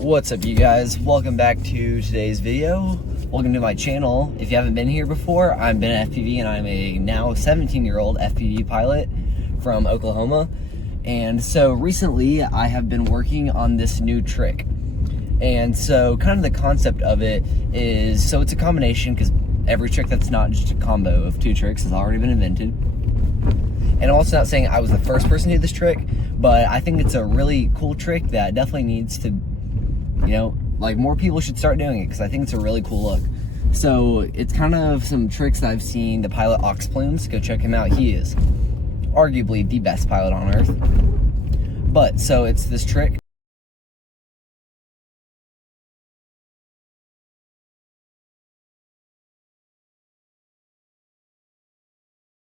What's up, you guys? Welcome back to today's video. Welcome to my channel. If you haven't been here before, I'm Ben FPV and I'm a now 17-year-old FPV pilot from Oklahoma. And so recently I have been working on this new trick. And so kind of the concept of it is, so it's a combination, because every trick that's not just a combo of two tricks has already been invented. And I'm also not saying I was the first person to do this trick, but I think it's a really cool trick that definitely needs to, you know, like more people should start doing it, because I think it's a really cool look. So it's kind of some tricks that I've seen the pilot Ox Plumes. Go check him out. He is arguably the best pilot on earth. But so it's this trick.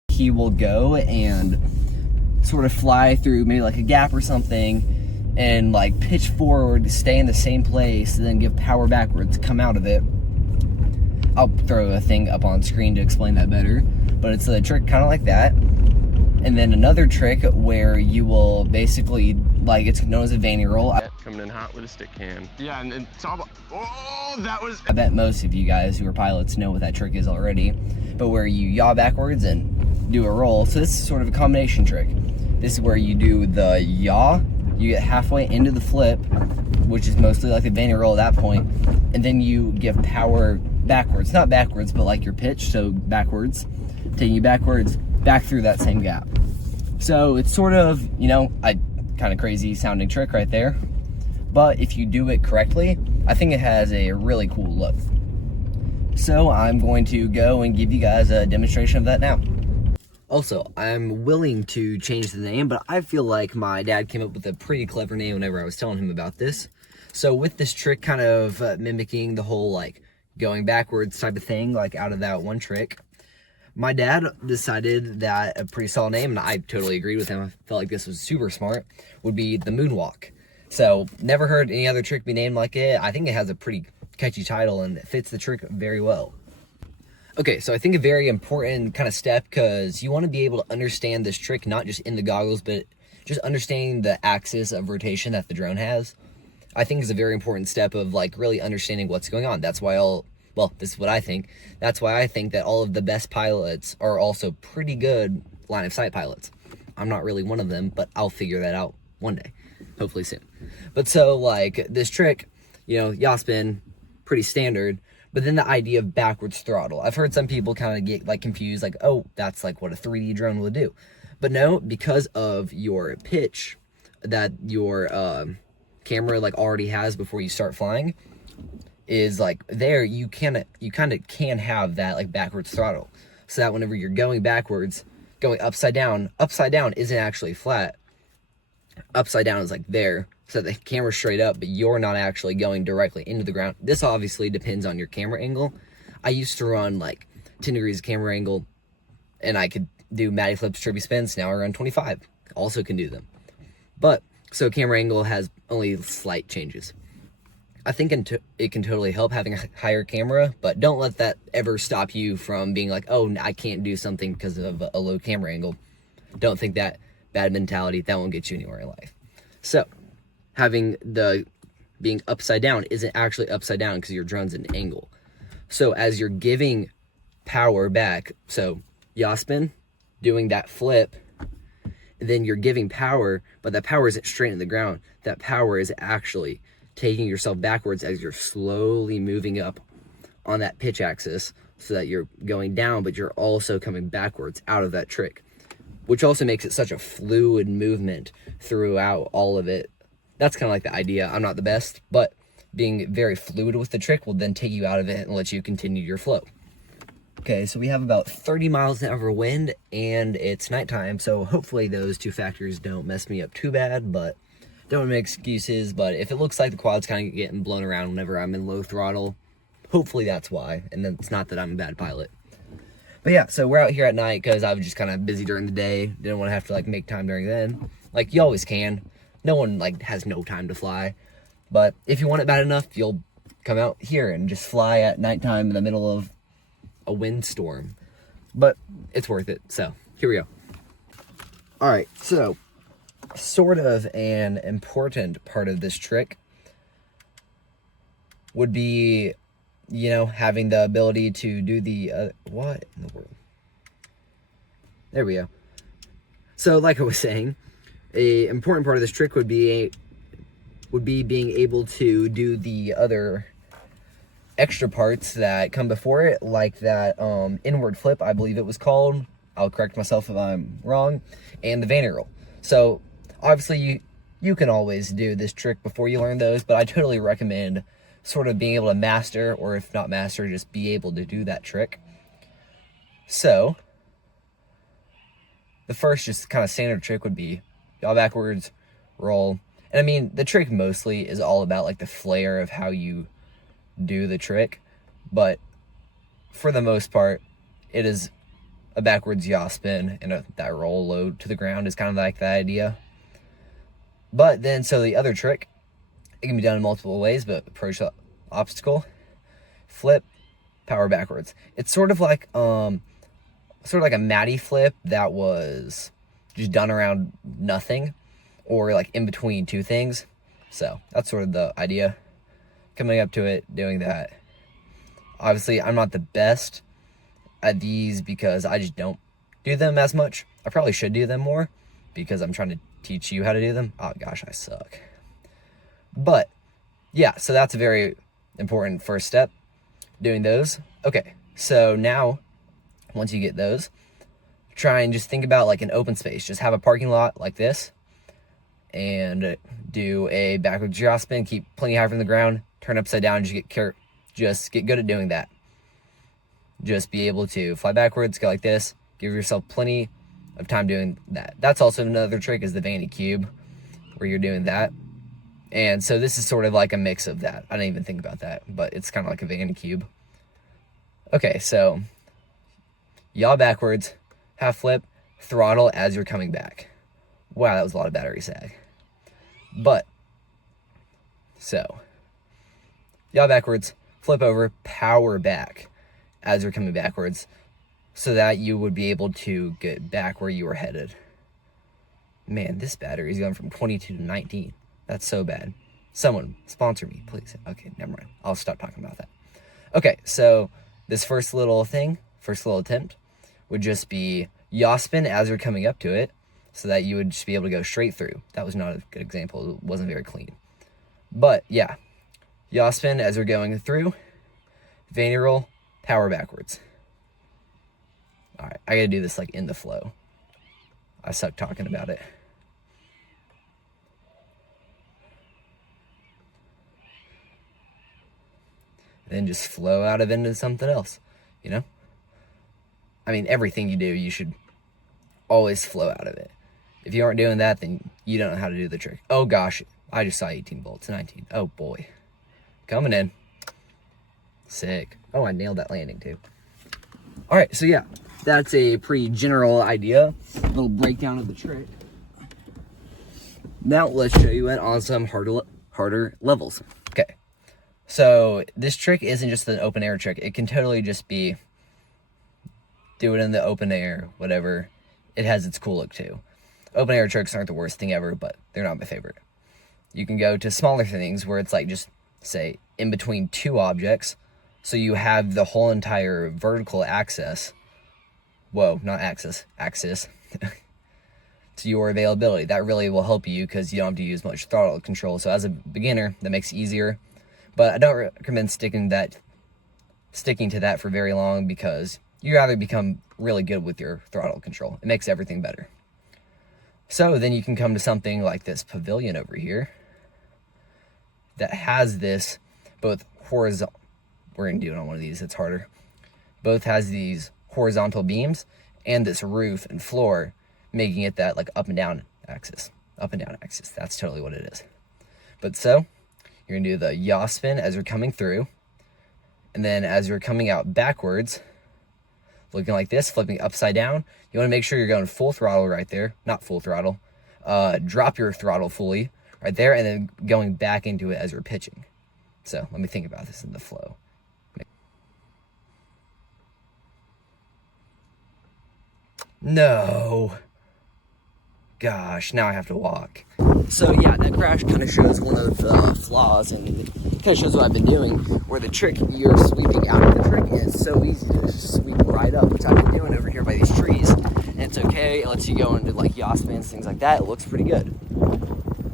He will go and sort of fly through maybe like a gap or something and like pitch forward, stay in the same place, and then give power backwards, come out of it. I'll throw a thing up on screen to explain that better, but it's a trick kind of like that. And then another trick where you will basically, like, it's known as a vanny roll. Coming in hot with a stick can. Yeah, and it's all about, oh, that was... I bet most of you guys who are pilots know what that trick is already, but where you yaw backwards and do a roll. So this is sort of a combination trick. This is where you do the yaw, you get halfway into the flip, which is mostly like the vanny roll at that point, and then you give power backwards. Not backwards, but like your pitch, so backwards, taking you backwards, back through that same gap. So it's sort of, you know, a kind of crazy sounding trick right there, but if you do it correctly, I think it has a really cool look. So I'm going to go and give you guys a demonstration of that now. Also, I'm willing to change the name, but I feel like my dad came up with a pretty clever name whenever I was telling him about this. So with this trick kind of mimicking the whole like going backwards type of thing, like out of that one trick, my dad decided that a pretty solid name, and I totally agreed with him, I felt like this was super smart, would be the Moonwalk. So never heard any other trick be named like it. I think it has a pretty catchy title and it fits the trick very well. Okay, so I think a very important kind of step, because you want to be able to understand this trick, not just in the goggles, but just understanding the axis of rotation that the drone has. I think is a very important step of like really understanding what's going on. That's why well, this is what I think. That's why I think that all of the best pilots are also pretty good line of sight pilots. I'm not really one of them, but I'll figure that out one day, hopefully soon. But so like this trick, you know, yaw spin, pretty standard. But then the idea of backwards throttle. I've heard some people kind of get like confused, like, oh, that's like what a 3D drone would do. But no, because of your pitch that your camera like already has before you start flying, is like there, you kind of can have that like backwards throttle. So that whenever you're going backwards, going upside down isn't actually flat. Upside down is like there, so the camera's straight up, but you're not actually going directly into the ground. This obviously depends on your camera angle. I used to run like 10 degrees of camera angle, and I could do Matty flips, trippy spins. Now I run 25, also can do them. But so camera angle has only slight changes. I think it can totally help having a higher camera, but don't let that ever stop you from being like, oh, I can't do something because of a low camera angle. Don't think that. Bad mentality, that won't get you anywhere in life. So having the being upside down isn't actually upside down because your drone's at an angle. So as you're giving power back, so yaw spin, doing that flip, then you're giving power, but that power isn't straight in the ground. That power is actually taking yourself backwards as you're slowly moving up on that pitch axis, so that you're going down, but you're also coming backwards out of that trick, which also makes it such a fluid movement throughout all of it. That's kind of like the idea. I'm not the best, but being very fluid with the trick will then take you out of it and let you continue your flow. Okay, so we have about 30 miles an hour wind, and it's nighttime, so hopefully those two factors don't mess me up too bad, but don't make excuses. But if it looks like the quad's kind of getting blown around whenever I'm in low throttle, hopefully that's why, and then it's not that I'm a bad pilot. But yeah, so we're out here at night because I was just kind of busy during the day. Didn't want to have to like make time during then. Like you always can. No one like has no time to fly. But if you want it bad enough, you'll come out here and just fly at nighttime in the middle of a windstorm. But it's worth it. So here we go. All right, so sort of an important part of this trick would be, you know, having the ability to do the, what in the world? There we go. So like I was saying, a important part of this trick would be being able to do the other extra parts that come before it, like that inward flip, I believe it was called. I'll correct myself if I'm wrong, and the vanny roll. So obviously you can always do this trick before you learn those, but I totally recommend sort of being able to master, or if not master, just be able to do that trick. So the first just kind of standard trick would be yaw backwards, roll. And I mean, the trick mostly is all about like the flair of how you do the trick, but for the most part, it is a backwards yaw spin and that roll low to the ground is kind of like the idea. But then, so the other trick, it can be done in multiple ways, but approach the obstacle, flip, power backwards. It's sort of like a Matty flip that was just done around nothing, or like in between two things. So that's sort of the idea. Coming up to it, doing that. Obviously, I'm not the best at these because I just don't do them as much. I probably should do them more because I'm trying to teach you how to do them. Oh gosh, I suck. But yeah, so that's a very important first step, doing those. Okay, so now once you get those, try and just think about like an open space. Just have a parking lot like this and do a backwards yaw spin, keep plenty high from the ground, turn upside down, just get good at doing that. Just be able to fly backwards, go like this, give yourself plenty of time doing that. That's also another trick, is the vanny cube, where you're doing that. And so this is sort of like a mix of that. I didn't even think about that, but it's kind of like a vanny cube. Okay, so yaw backwards, half flip, throttle as you're coming back. Wow, that was a lot of battery sag. But, so, yaw backwards, flip over, power back as you're coming backwards, so that you would be able to get back where you were headed. Man, this battery is going from 22 to 19. That's so bad. Someone sponsor me, please. Okay, never mind. I'll stop talking about that. Okay, so this first little attempt would just be yaw spin as you're coming up to it, so that you would just be able to go straight through. That was not a good example. It wasn't very clean. But yeah, yaw spin as we're going through, vanny roll, power backwards. All right, I gotta do this like in the flow. I suck talking about it. Then just flow out of into something else, you know? I mean, everything you do, you should always flow out of it. If you aren't doing that, then you don't know how to do the trick. Oh gosh, I just saw 18 volts, 19. Oh boy. Coming in. Sick. Oh, I nailed that landing too. All right, so yeah, that's a pretty general idea. A little breakdown of the trick. Now let's show you it on some harder levels. Okay, so this trick isn't just an open air trick. It can totally just be do it in the open air, whatever. It has its cool look too. Open air tricks aren't the worst thing ever, but they're not my favorite. You can go to smaller things where it's like just, say, in between two objects, so you have the whole entire vertical axis. Whoa, not axis to your availability. That really will help you because you don't have to use much throttle control. So as a beginner, that makes it easier. But I don't recommend sticking to that for very long, because you rather become really good with your throttle control. It makes everything better. So then you can come to something like this pavilion over here that has this both horizontal. We're gonna do it on one of these, it's harder. Both has these horizontal beams and this roof and floor, making it that like up and down axis. That's totally what it is. But so you're gonna do the yaw spin as you're coming through, and then as you're coming out backwards, looking like this, flipping upside down, you want to make sure you're going full throttle right there. Not full throttle. Drop your throttle fully right there, and then going back into it as you're pitching. So let me think about this in the flow. No. Gosh, now I have to walk. So yeah, that crash kind of shows one of the flaws, and it kind of shows what I've been doing, where the trick, you're sweeping out of the trick, and it's so easy to just sweep right up, which I've been doing over here by these trees. And it's okay, it lets you go into like yaw spins, things like that. It looks pretty good.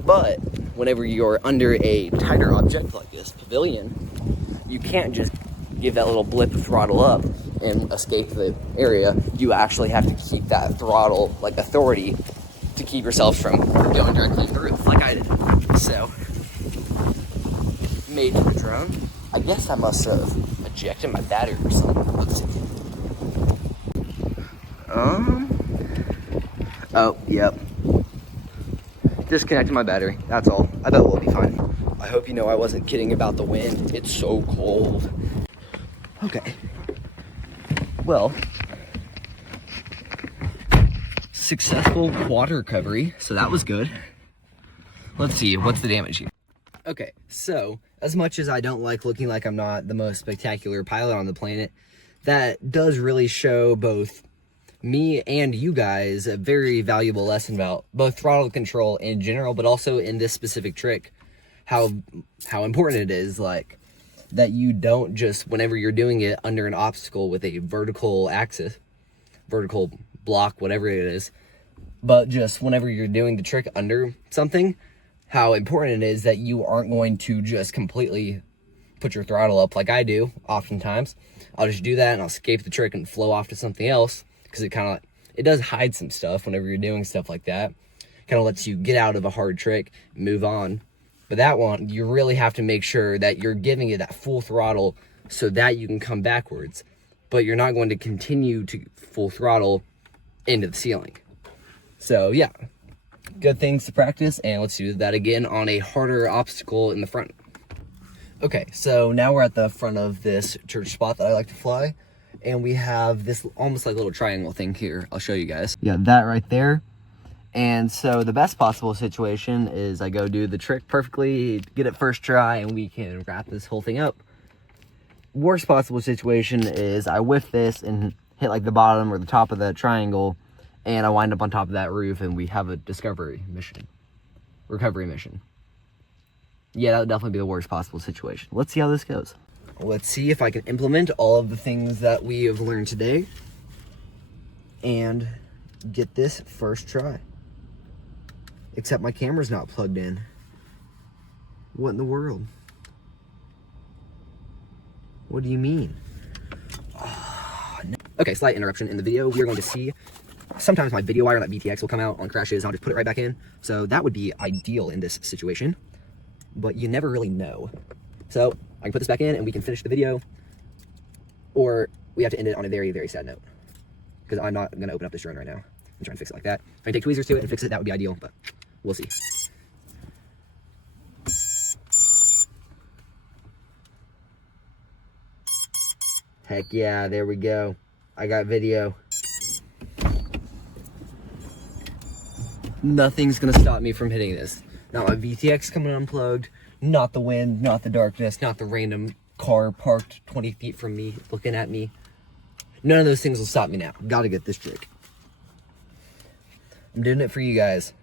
But whenever you're under a tighter object like this pavilion, you can't just give that little blip throttle up and escape the area. You actually have to keep that throttle, like authority, to keep yourself from going directly into the roof, like I did. So, made to the drone. I guess I must have ejected my battery or something. Let's see. Oh, yep. Disconnected my battery, that's all. I bet we'll be fine. I hope you know I wasn't kidding about the wind. It's so cold. Okay. Well, successful quad recovery, so that was good. Let's see, what's the damage here? Okay, so as much as I don't like looking like I'm not the most spectacular pilot on the planet, that does really show both me and you guys a very valuable lesson about both throttle control in general, but also in this specific trick, how important it is, like, that you don't just, whenever you're doing it under an obstacle with a vertical axis, vertical block, whatever it is, but just whenever you're doing the trick under something, how important it is that you aren't going to just completely put your throttle up like I do oftentimes. I'll just do that and I'll escape the trick and flow off to something else, because it does hide some stuff whenever you're doing stuff like that. Kind of lets you get out of a hard trick and move on. But that one, you really have to make sure that you're giving it that full throttle so that you can come backwards, but you're not going to continue to full throttle into the ceiling. So yeah, good things to practice, and let's do that again on a harder obstacle in the front. Okay, so now we're at the front of this church spot that I like to fly, and we have this almost like little triangle thing here. I'll show you guys. Yeah, that right there. And so the best possible situation is I go do the trick perfectly, get it first try, and we can wrap this whole thing up. Worst possible situation is I whiff this and hit like the bottom or the top of the triangle, and I wind up on top of that roof, and we have a recovery mission. Yeah, that would definitely be the worst possible situation. Let's see how this goes. Let's see if I can implement all of the things that we have learned today and get this first try. Except my camera's not plugged in. What in the world? What do you mean? Oh, no. Okay, slight interruption in the video. We are going to see, sometimes my video wire, that BTX, will come out on crashes. I'll just put it right back in. So that would be ideal in this situation, but you never really know. So I can put this back in and we can finish the video, or we have to end it on a very, very sad note, because I'm not going to open up this drone right now and try and fix it like that. If I can take tweezers to it and fix it, that would be ideal, but we'll see. Heck yeah, there we go. I got video. Nothing's gonna stop me from hitting this. Not my VTX coming unplugged, not the wind, not the darkness, not the random car parked 20 feet from me looking at me. None of those things will stop me now. Gotta get this trick. I'm doing it for you guys.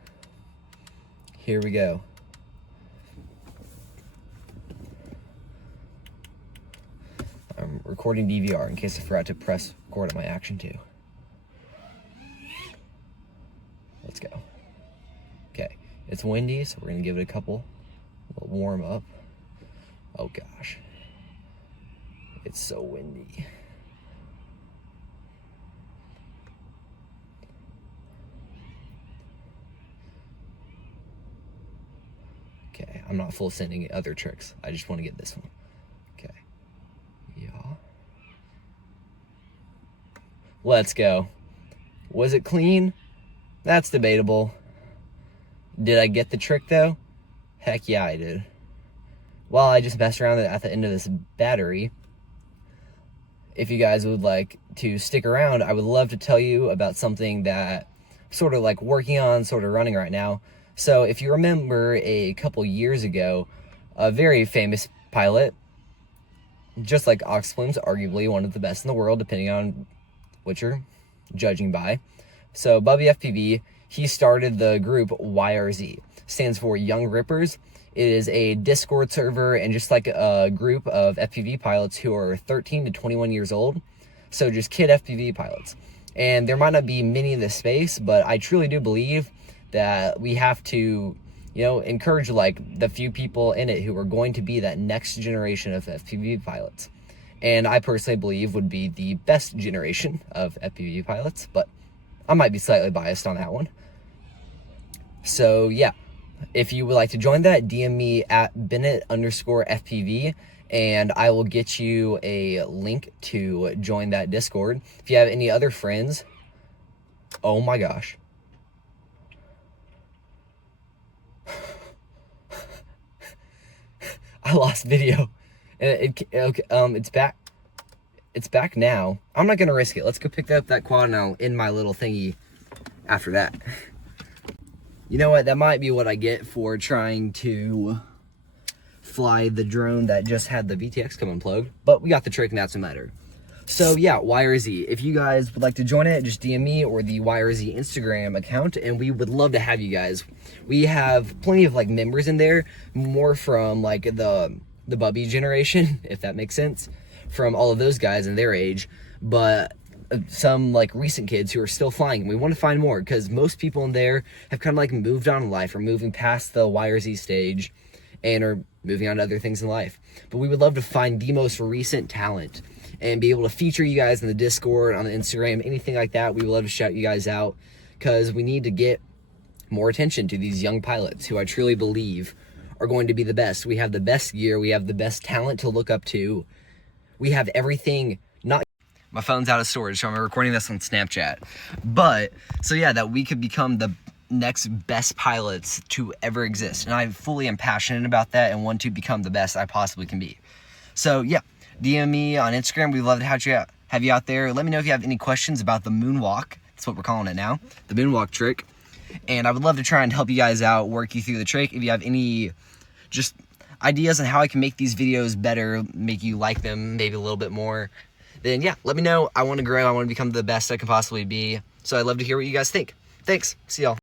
Here we go. I'm recording DVR in case I forgot to press record on my action 2. Let's go. Okay, it's windy, so we're gonna give it a couple. We'll warm up. Oh gosh. It's so windy. Okay, I'm not full sending other tricks. I just want to get this one. Okay. Yeah. Let's go. Was it clean? That's debatable. Did I get the trick though? Heck yeah, I did. While I just messed around at the end of this battery, if you guys would like to stick around, I would love to tell you about something that I'm sort of like working on, sort of running right now. So if you remember a couple years ago, a very famous pilot, just like Oxflame's arguably one of the best in the world, depending on what you're judging by. So Bubby FPV, he started the group YRZ, stands for Young Rippers. It is a Discord server and just like a group of FPV pilots who are 13 to 21 years old. So just kid FPV pilots. And there might not be many in this space, but I truly do believe that we have to, you know, encourage like the few people in it who are going to be that next generation of FPV pilots. And I personally believe would be the best generation of FPV pilots, but I might be slightly biased on that one. So yeah, if you would like to join that, DM me at Bennett_FPV, and I will get you a link to join that Discord. If you have any other friends, oh my gosh. I lost video. It's back. It's back now. I'm not gonna risk it. Let's go pick up that quad now in my little thingy after that. You know what? That might be what I get for trying to fly the drone that just had the VTX come unplugged, but we got the trick and that's a matter. So yeah, YRZ. If you guys would like to join it, just DM me or the YRZ Instagram account, and we would love to have you guys. We have plenty of like members in there, more from like the Bubby generation, if that makes sense, from all of those guys and their age, but some like recent kids who are still flying. We want to find more because most people in there have kind of like moved on in life or moving past the YRZ stage and are moving on to other things in life. But we would love to find the most recent talent and be able to feature you guys in the Discord, on the Instagram, anything like that. We would love to shout you guys out because we need to get more attention to these young pilots who I truly believe are going to be the best. We have the best gear. We have the best talent to look up to. We have everything. Not my phone's out of storage, so I'm recording this on Snapchat. But, so yeah, that we could become the next best pilots to ever exist. And I fully am passionate about that and want to become the best I possibly can be. So yeah, DM me on Instagram. We'd love to have you out there. Let me know if you have any questions about the Moonwalk. That's what we're calling it now, the Moonwalk trick. And I would love to try and help you guys out, work you through the trick. If you have any just ideas on how I can make these videos better, make you like them maybe a little bit more, then yeah, let me know. I want to grow. I want to become the best I can possibly be. So I'd love to hear what you guys think. Thanks. See y'all.